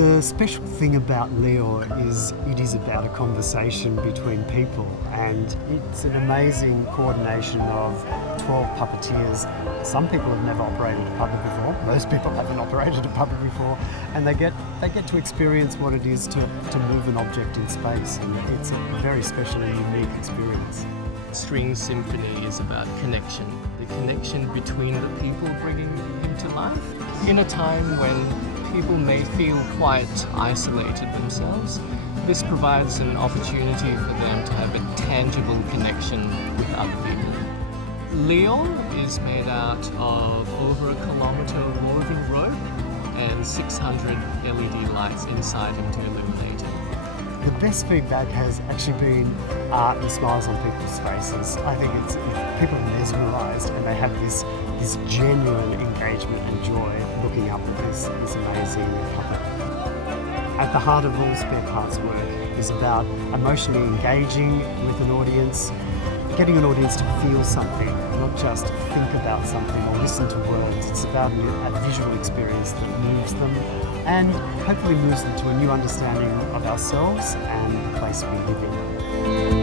The special thing about Leo is it is about a conversation between people, and it's an amazing coordination of 12 puppeteers. Some people have never operated a puppet before, most people haven't operated a puppet before, and they get to experience what it is to move an object in space, and it's a very special and unique experience. String Symphony is about connection, the connection between the people bringing him to life. In a time when people may feel quite isolated themselves, this provides an opportunity for them to have a tangible connection with other people. Leo is made out of over 1 kilometre woven rope and 600 LED lights inside him to illuminate it. The best feedback has actually been art and smiles on people's faces. I think people are mesmerised and they have this genuine engagement and joy looking up at this amazing puppet. At the heart of all spare parts work is about emotionally engaging with an audience, getting an audience to feel something, not just think about something or listen to words. It's about a visual experience that moves them and hopefully moves them to a new understanding of ourselves and the place we live in.